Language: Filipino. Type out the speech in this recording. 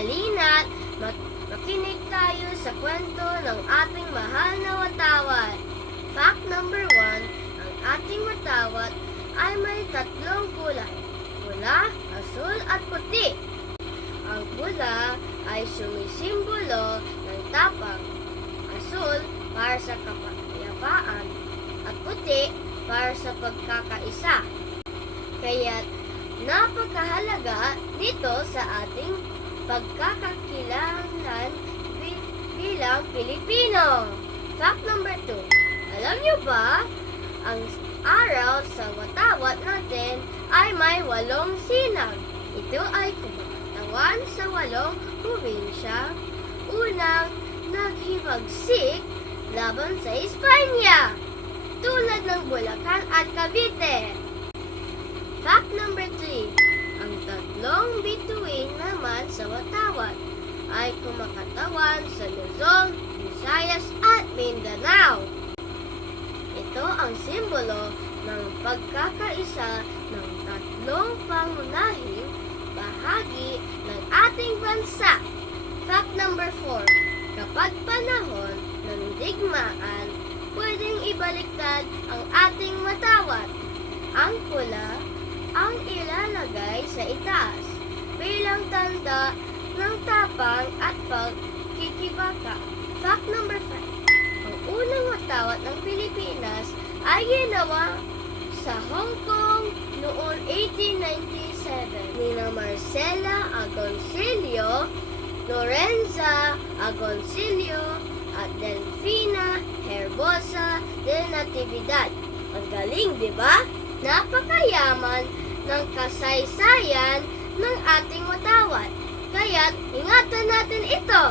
Halina't makinig tayo sa kwento ng ating mahal na watawat. Fact number 1, ang ating watawat ay may 3 kulay. Pula, asul at puti. Ang pula ay sumisimbolo ng tapang. Asul para sa kapayapaan at puti para sa pagkakaisa. Kaya't napakahalaga nito sa ating pagkakakilanlan bilang Pilipino. Fact number 2. Alam niyo ba, ang araw sa watawat natin ay may 8 sinag. Ito ay kumakatawan sa 8 probinsya. Unang naghimagsik laban sa Espanya, tulad ng Bulacan at Cavite. Fact number 3. Ang 3 bituin naman sa watawat ay kumakatawan sa Luzon, Visayas at Mindanao. Ito ang simbolo ng pagkakaisa ng 3 pangunahing bahagi ng ating bansa. Fact number 4. Kapag panahon ng digmaan, pwedeng ibaliktad ang ating watawat. Ang pula ang ilalagay sa itaas bilang tanda ng tapang at pagkikibaka. Fact number 5. Ang unang watawat ng Pilipinas ay ginawa sa Hong Kong noong 1897 nina Marcela Agoncillo, Lorenza Agoncillo at Delfina Herbosa de Natividad. Ang galing, di ba? Napakayaman ng kasaysayan ng ating watawat. Kaya't ingatan natin ito.